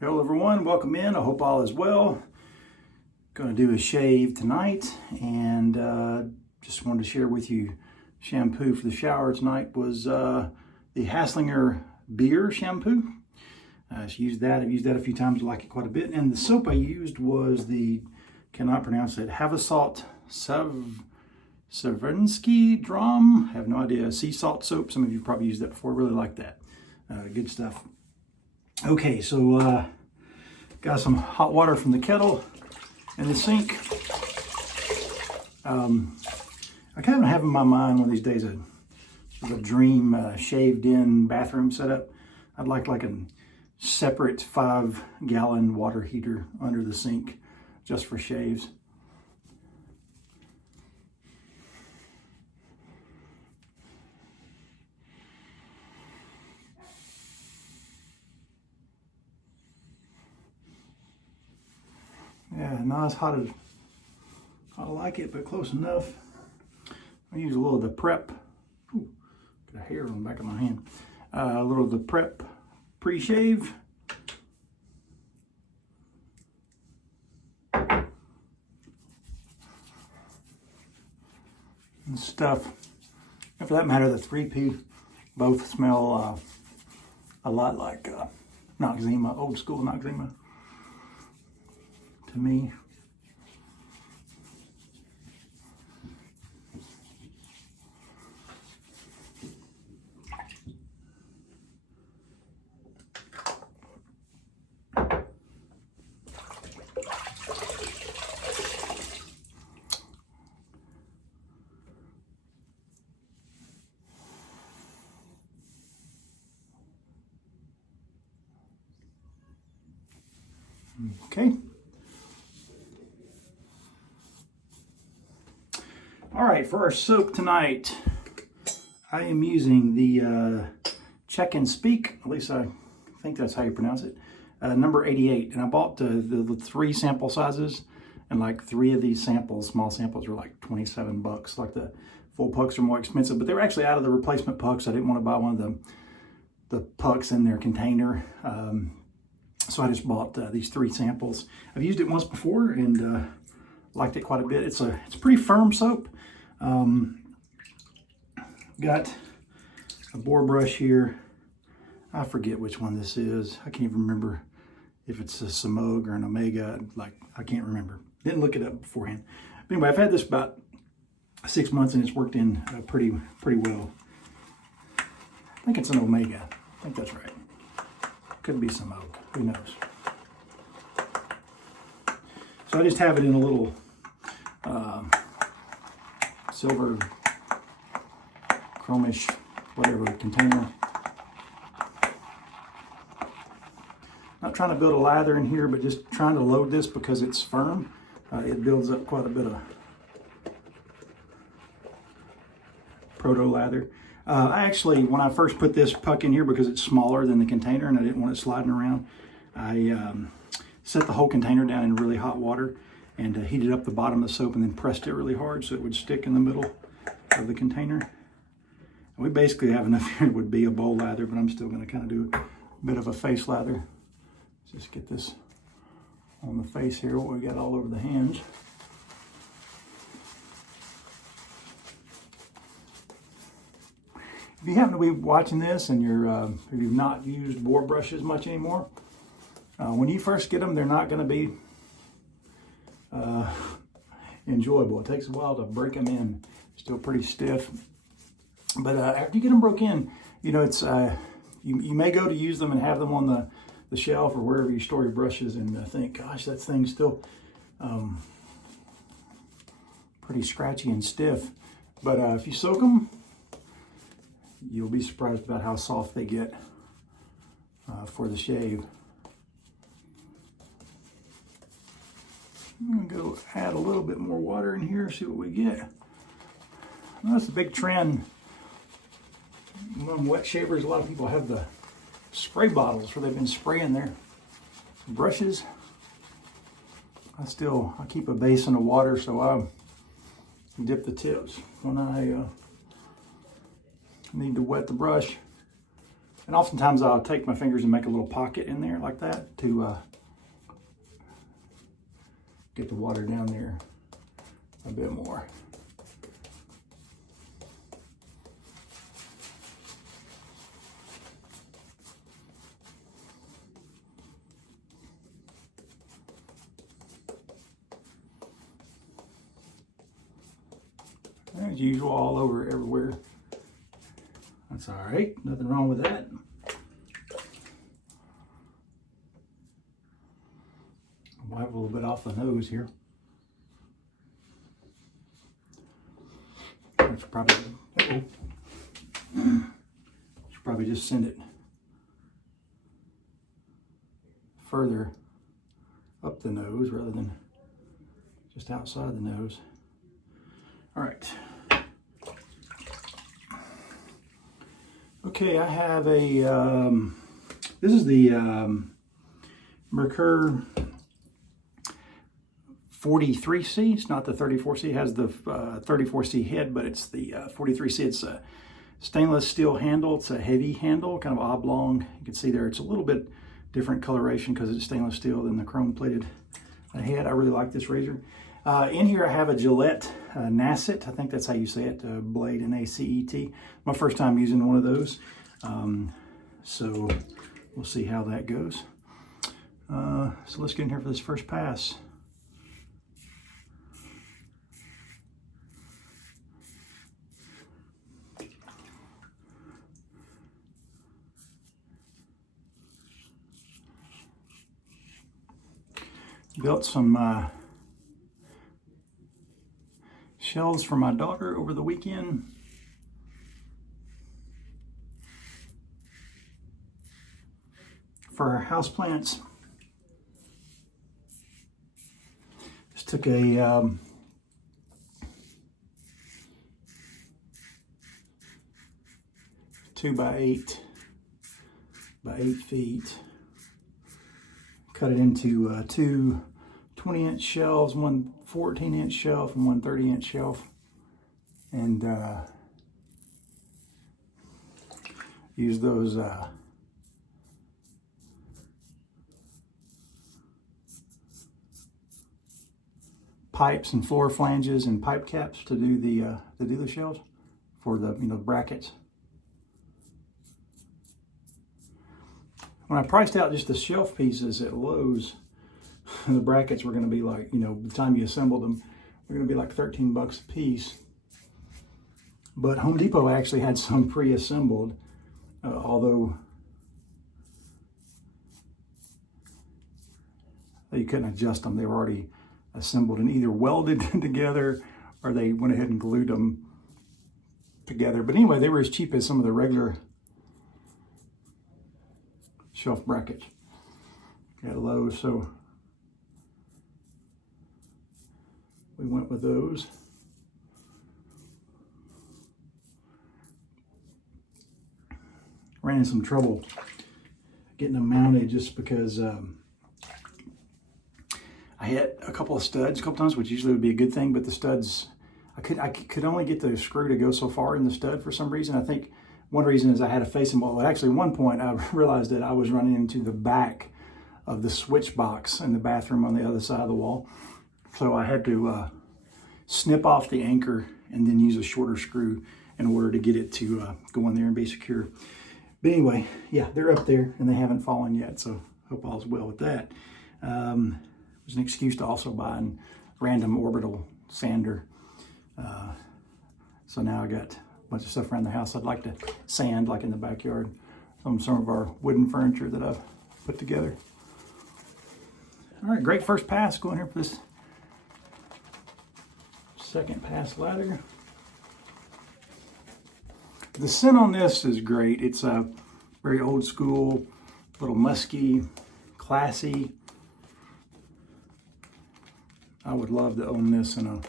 Hello everyone, welcome in. I hope all is well. Going to do a shave tonight, and just wanted to share with you shampoo for the shower tonight was the Hasslinger Beer shampoo. I've used that a few times. I like it quite a bit. And the soap I used was the, cannot pronounce it, Havasalt Severinsky Drum. I have no idea. Sea salt soap. Some of you probably used that before. Really like that. Good stuff. Okay, so got some hot water from the kettle in the sink. I kind of have in my mind one of these days a dream shaved-in bathroom setup. I'd like a separate 5-gallon water heater under the sink just for shaves. Yeah, not as hot as I like it, but close enough. I use a little of the Prep. Ooh, got a hair on the back of my hand. A little of the Prep pre-shave. And stuff. And for that matter, the 3P both smell a lot like Noxzema, old school Noxzema. To me. Okay. All right, for our soap tonight, I am using the Check and Speak, at least I think that's how you pronounce it, number 88. And I bought the 3 sample sizes, and like 3 of these samples, small samples, were like 27 bucks. Like the full pucks are more expensive, but they were actually out of the replacement pucks. I didn't want to buy one of the pucks in their container. So I just bought these 3 samples. I've used it once before and liked it quite a bit. It's a pretty firm soap. Got a boar brush here. I forget which one this is. I can't even remember if it's a Samog or an Omega. I can't remember. Didn't look it up beforehand. But anyway, I've had this about 6 months and it's worked in pretty well. I think it's an Omega. I think that's right. Could be Samog. Who knows? So I just have it in a little silver chromish whatever container. Not trying to build a lather in here, but just trying to load this because it's firm. It builds up quite a bit of proto lather. I actually, when I first put this puck in here, because it's smaller than the container and I didn't want it sliding around, I set the whole container down in really hot water and heated up the bottom of the soap and then pressed it really hard so it would stick in the middle of the container. And we basically have enough here. It would be a bowl lather, but I'm still going to kind of do a bit of a face lather. Let's just get this on the face here, what we got all over the hands. If you happen to be watching this and if you've not used boar brushes much anymore, when you first get them, they're not going to be enjoyable. It takes a while to break them in. Still pretty stiff. But after you get them broke in, you know, it's you may go to use them and have them on the shelf or wherever you store your brushes and think, gosh, that thing's still pretty scratchy and stiff. But if you soak them, you'll be surprised about how soft they get for the shave. I'm going to go add a little bit more water in here, see what we get. Well, that's a big trend among wet shavers. A lot of people have the spray bottles where they've been spraying their brushes. I keep a basin of water, so I dip the tips when I need to wet the brush. And oftentimes I'll take my fingers and make a little pocket in there like that to get the water down there a bit more. As usual, all over everywhere. That's all right, nothing wrong with that. I'll wipe a little bit off the nose here. Should probably just send it further up the nose rather than just outside the nose. All right. Okay, I have a, this is the Mercur 43C. It's not the 34C. It has the 34C head, but it's the 43C. It's a stainless steel handle. It's a heavy handle, kind of oblong. You can see there it's a little bit different coloration because it's stainless steel than the chrome plated head. I really like this razor. In here I have a Gillette Nacet. I think that's how you say it, blade, N-A-C-E-T. My first time using one of those. So we'll see how that goes. So let's get in here for this first pass. Built some shelves for my daughter over the weekend. For her houseplants. Just took a 2 by 8 by 8 feet. Cut it into two 20-inch shelves, one 14-inch shelf and one 30-inch shelf, and use those pipes and floor flanges and pipe caps to do the shelves for the brackets. When I priced out just the shelf pieces at Lowe's, the brackets were going to be like, by the time you assembled them, they're going to be like 13 bucks a piece. But Home Depot actually had some pre-assembled, although you couldn't adjust them. They were already assembled and either welded together or they went ahead and glued them together. But anyway, they were as cheap as some of the regular shelf brackets at Lowe's, so we went with those. Ran into some trouble getting them mounted just because I hit a couple of studs a couple times, which usually would be a good thing, but the studs, I could only get the screw to go so far in the stud for some reason. I think one reason is I had a facing wall. Actually, at one point I realized that I was running into the back of the switch box in the bathroom on the other side of the wall. So I had to snip off the anchor and then use a shorter screw in order to get it to go in there and be secure. But anyway, yeah, they're up there and they haven't fallen yet, so hope all's well with that. There's an excuse to also buy a random orbital sander. So now I got a bunch of stuff around the house I'd like to sand, like in the backyard. Some of our wooden furniture that I've put together. All right, great first pass. Going here for this second pass lather. The scent on this is great. It's a very old school, little musky, classy. I would love to own this in a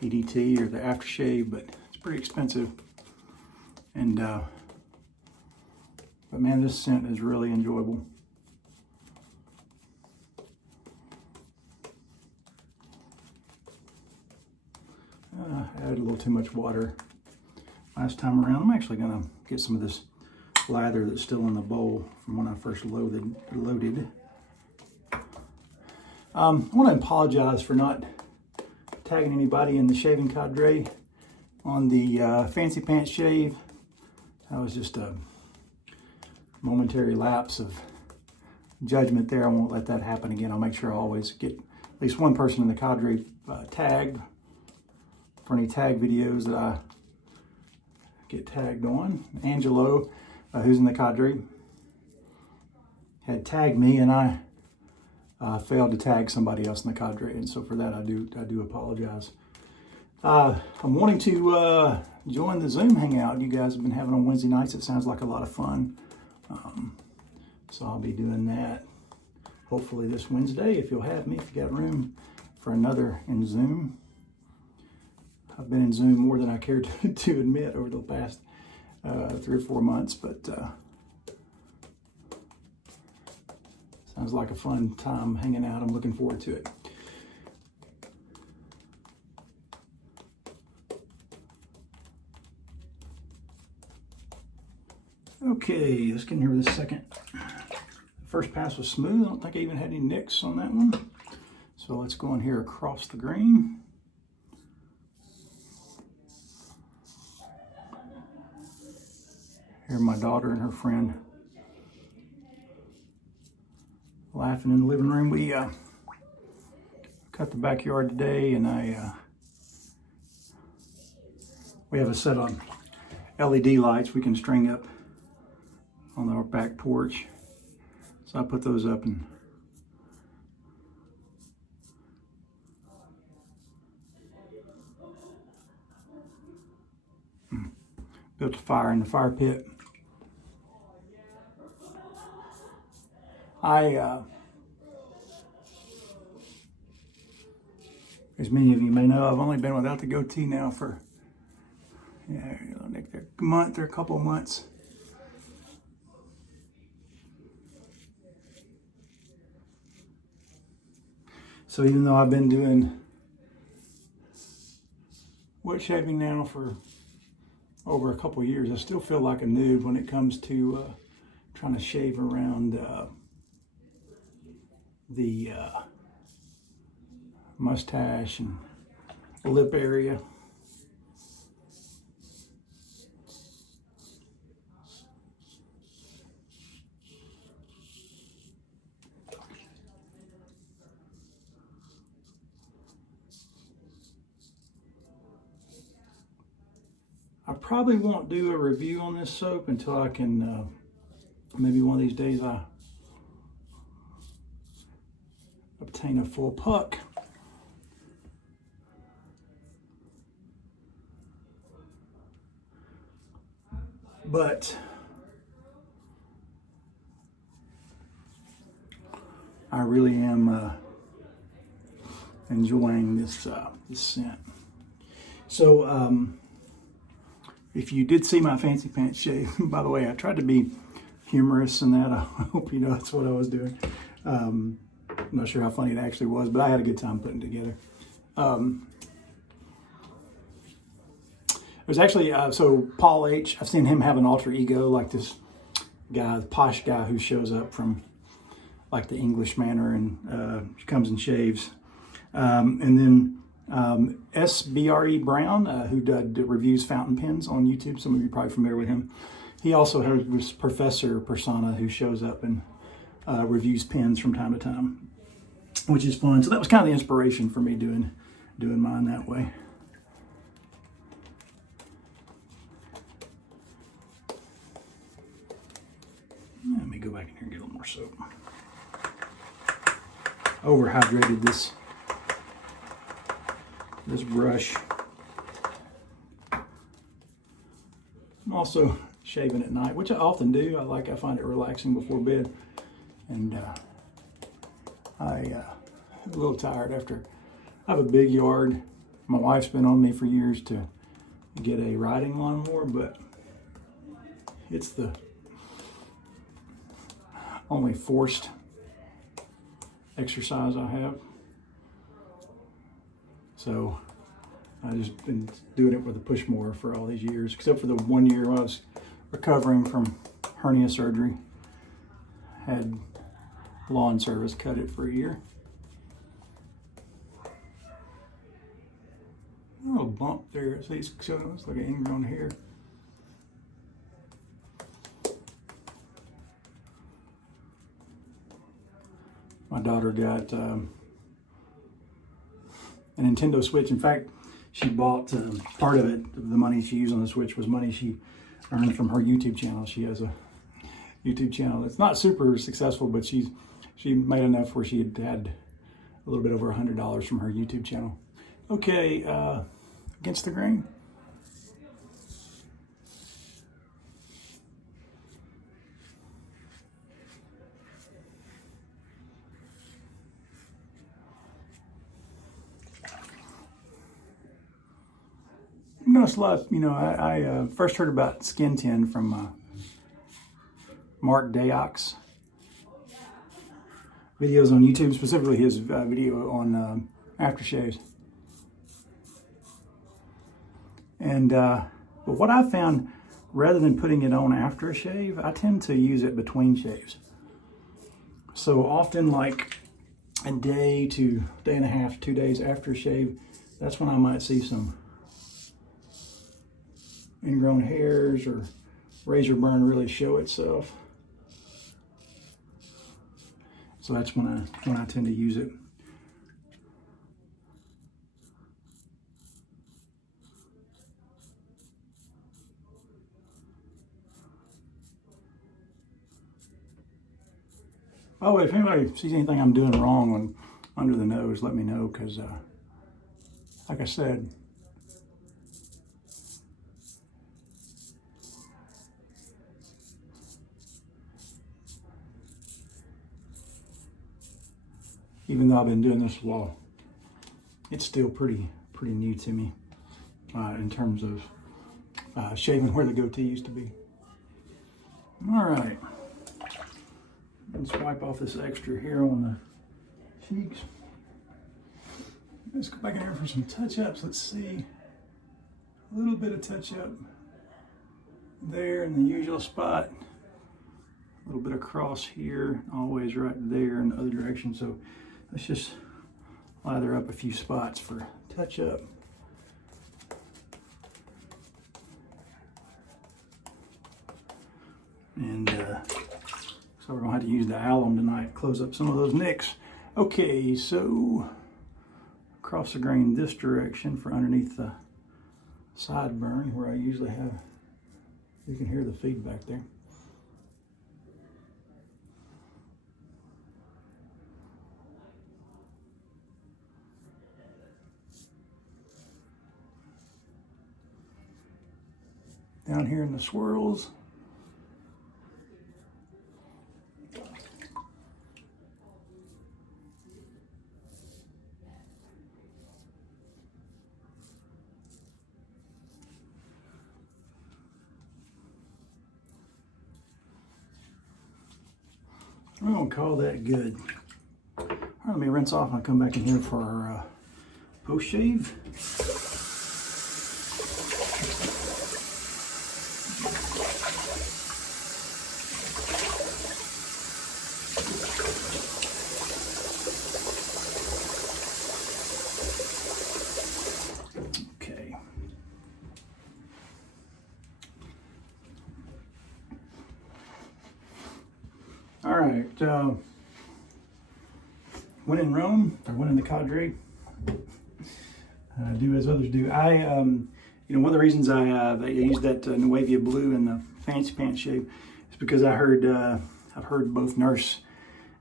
EDT or the aftershave, but it's pretty expensive. And but man, this scent is really enjoyable. I added a little too much water last time around. I'm actually gonna get some of this lather that's still in the bowl from when I first loaded. I want to apologize for not tagging anybody in the shaving cadre on the Fancy Pants shave. That was just a momentary lapse of judgment there. I won't let that happen again. I'll make sure I always get at least one person in the cadre tagged for any tag videos that I get tagged on. Angelo, who's in the cadre, had tagged me, and I failed to tag somebody else in the cadre, and so for that I do apologize. I'm wanting to join the Zoom hangout you guys have been having on Wednesday nights. It sounds like a lot of fun, so I'll be doing that hopefully this Wednesday if you'll have me, if you got room for another in Zoom. I've been in Zoom more than I care to admit over the past 3 or 4 months, but sounds like a fun time hanging out. I'm looking forward to it. Okay, let's get in here with this second. First pass was smooth. I don't think I even had any nicks on that one. So let's go in here across the green. Here my daughter and her friend laughing in the living room. We cut the backyard today, and we have a set on LED lights we can string up on our back porch. So I put those up and built a fire in the fire pit. As many of you may know, I've only been without the goatee now for a month or a couple of months. So even though I've been doing wood shaving now for over a couple of years, I still feel like a noob when it comes to trying to shave around the mustache and lip area. I probably won't do a review on this soap until I can, maybe one of these days I obtain a full puck. But I really am enjoying this scent. So if you did see my Fancy Pants shave, by the way, I tried to be humorous in that. I hope you know that's what I was doing. I'm not sure how funny it actually was, but I had a good time putting it together. It was actually, so Paul H., I've seen him have an alter ego, like this guy, the posh guy who shows up from like the English Manor and comes and shaves. And then SBRE Brown, who reviews fountain pens on YouTube. Some of you are probably familiar with him. He also has this professor persona who shows up and reviews pens from time to time, which is fun. So that was kind of the inspiration for me doing mine that way. Let me go back in here and get a little more soap. Overhydrated this brush. I'm also shaving at night, which I often do. I find it relaxing before bed. And I'm a little tired after. I have a big yard. My wife's been on me for years to get a riding lawnmower, but it's the only forced exercise I have. So I've just been doing it with a push mower for all these years, except for the 1 year when I was recovering from hernia surgery. Had lawn service cut it for a year. A little bump there. See, it's showing us like an ingrown hair. My daughter got a Nintendo Switch. In fact, she bought part of it. The money she used on the Switch was money she earned from her YouTube channel. She has a YouTube channel. It's not super successful, but she made enough where she had a little bit over $100 from her YouTube channel. Okay, against the grain. Noticed a lot, I first heard about skin tint from Mark Dayock's videos on YouTube, specifically his video on aftershaves. And but what I found, rather than putting it on after a shave, I tend to use it between shaves. So often, like a day to day and a half, 2 days after a shave, that's when I might see some ingrown hairs or razor burn really show itself. So that's when I tend to use it. By the way, if anybody sees anything I'm doing wrong under the nose, let me know, because like I said, even though I've been doing this a while, it's still pretty new to me in terms of shaving where the goatee used to be. All right, let's wipe off this extra hair on the cheeks. Let's go back in here for some touch-ups. Let's see, a little bit of touch-up there in the usual spot. A little bit across here, always right there in the other direction. So let's just lather up a few spots for touch-up. And so we're gonna have to use the alum tonight, close up some of those nicks. Okay, so across the grain this direction for underneath the sideburn where I usually have, you can hear the feedback there. Down here in the swirls. We're gonna call that good. All right, let me rinse off and I'll come back in here for our post shave. Okay. All right, when in Rome, or when in the cadre, do as others do. One of the reasons I used that Nuevia blue in the fancy pants shave is because I've heard both Nurse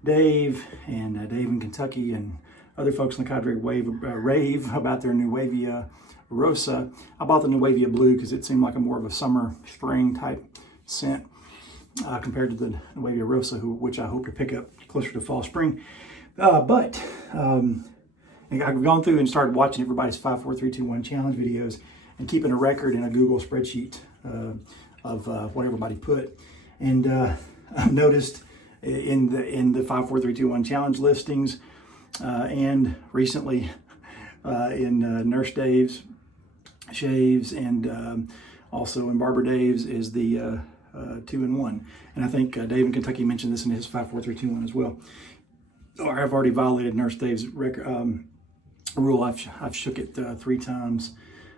Dave and Dave in Kentucky and other folks in the cadre rave about their Nuevia Rosa. I bought the Nuevia blue because it seemed like a more of a summer, spring type scent. Compared to the Nuevia Rosa, which I hope to pick up closer to fall, spring. But I've gone through and started watching everybody's 5, 4, 3, 2, 1 challenge videos and keeping a record in a Google spreadsheet of what everybody put. And I've noticed in the 5, 4, 3, 2, 1 challenge listings and recently in Nurse Dave's shaves and also in Barber Dave's is the 2-in-1. And I think Dave in Kentucky mentioned this in his 5-4-3-2-1 as well. Or I've already violated Nurse Dave's rule. I've shook it 3 times.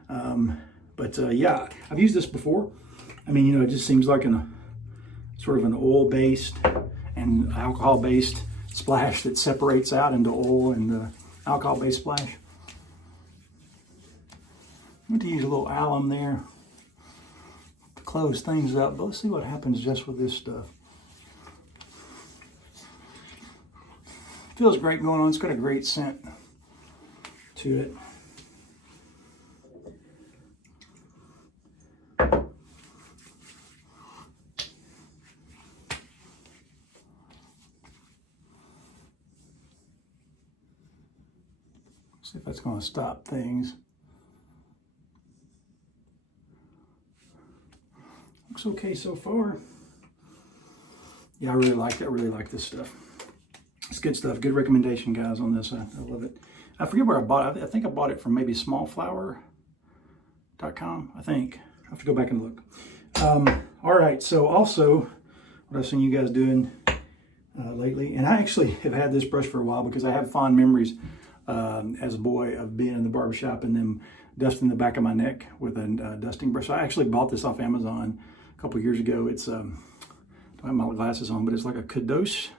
Yeah, I've used this before. I mean, you know, it just seems like sort of an oil-based and alcohol-based splash that separates out into oil and alcohol-based splash. I'm going to use a little alum there to close things up, but let's see what happens just with this stuff. Feels great going on. It's got a great scent to it. See if that's going to stop things. Looks okay so far. Yeah, I really like that. I really like this stuff. It's good stuff. Good recommendation, guys, on this. I love it. I forget where I bought it. I think I bought it from maybe smallflower.com, I think. I have to go back and look. All right, so also, what I've seen you guys doing lately, and I actually have had this brush for a while because I have fond memories as a boy of being in the barbershop and then dusting the back of my neck with a dusting brush. So I actually bought this off Amazon a couple years ago. It's, I don't have my glasses on, but it's like a Kadoshi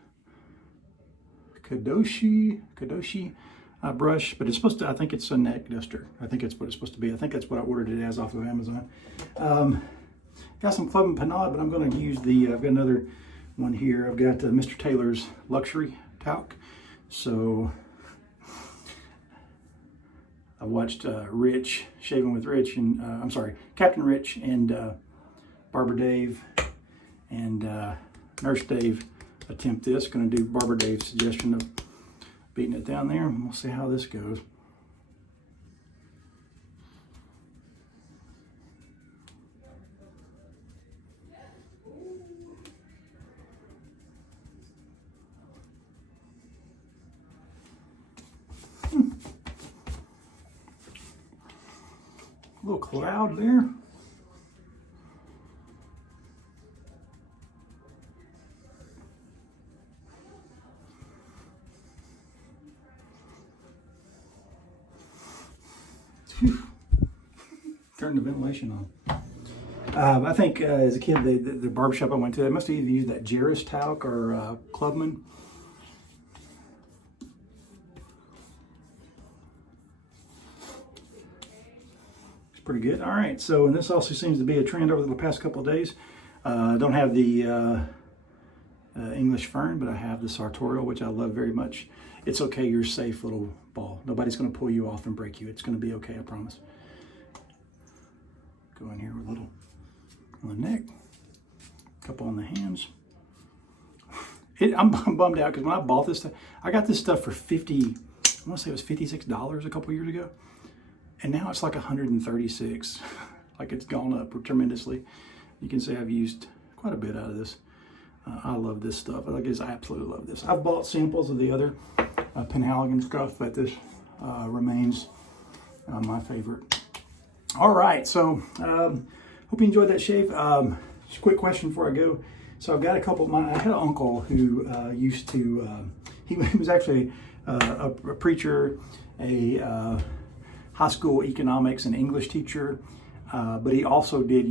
brush, but it's supposed to, I think it's a neck duster. I think it's what it's supposed to be. I think that's what I ordered it as off of Amazon. Got some Club and Panade, but I'm going to use I've got another one here. I've got Mr. Taylor's Luxury Talc. So I watched Rich, Shaving with Rich, and I'm sorry, Captain Rich and Barber Dave and Nurse Dave attempt this. Going to do Barber Dave's suggestion of beating it down there, and we'll see how this goes. A little cloud there. Turn the ventilation on. I think as a kid, the barbershop I went to, they must have either used that Jarris talc or Clubman. It's pretty good. All right, so, and this also seems to be a trend over the past couple of days. I don't have the English fern, but I have the sartorial, which I love very much. It's okay, you're safe, little ball. Nobody's going to pull you off and break you. It's going to be okay, I promise. Go in here with a little on the neck, a couple on the hands. I'm bummed out because when I bought this stuff, I got this stuff for I want to say it was $56 a couple years ago, and now it's like $136. Like it's gone up tremendously. You can see I've used quite a bit out of this. I love this stuff. I absolutely love this. I've bought samples of the other Penhaligon stuff, but this remains my favorite. All right, so hope you enjoyed that shave. Just a quick question before I go. So I've got a couple of I had an uncle who used to, he was actually a preacher, a high school economics and English teacher, but he also did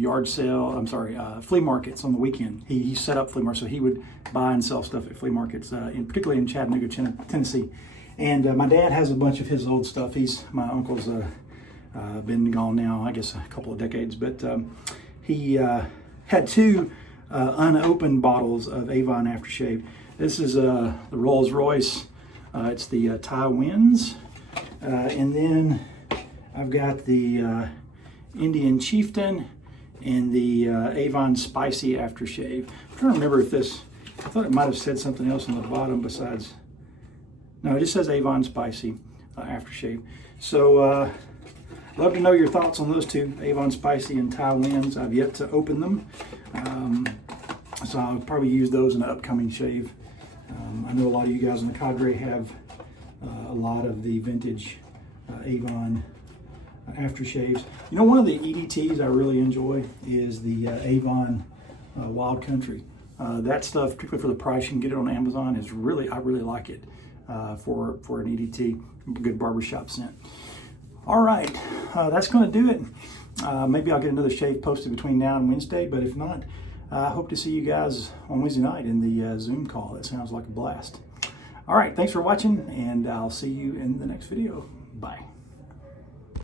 flea markets on the weekend. He set up flea markets, so he would buy and sell stuff at flea markets, particularly in Chattanooga, Tennessee. And my dad has a bunch of his old stuff. My uncle's been gone now, I guess a couple of decades, but he had 2 unopened bottles of Avon aftershave. This is the Rolls Royce. It's the Thai Winds, and then I've got the Indian Chieftain and the Avon Spicy aftershave. I'm trying to remember if I thought it might have said something else on the bottom besides. No, it just says Avon Spicy aftershave. So love to know your thoughts on those 2, Avon Spicy and Thai Winds. I've yet to open them, so I'll probably use those in an upcoming shave. I know a lot of you guys in the cadre have a lot of the vintage Avon aftershaves. You know, one of the EDTs I really enjoy is the Avon Wild Country. That stuff, particularly for the price you can get it on Amazon, is really, I really like it for an EDT, good barbershop scent. All right, that's going to do it. Maybe I'll get another shave posted between now and Wednesday, but if not, I hope to see you guys on Wednesday night in the Zoom call. That sounds like a blast. All right, thanks for watching, and I'll see you in the next video. Bye.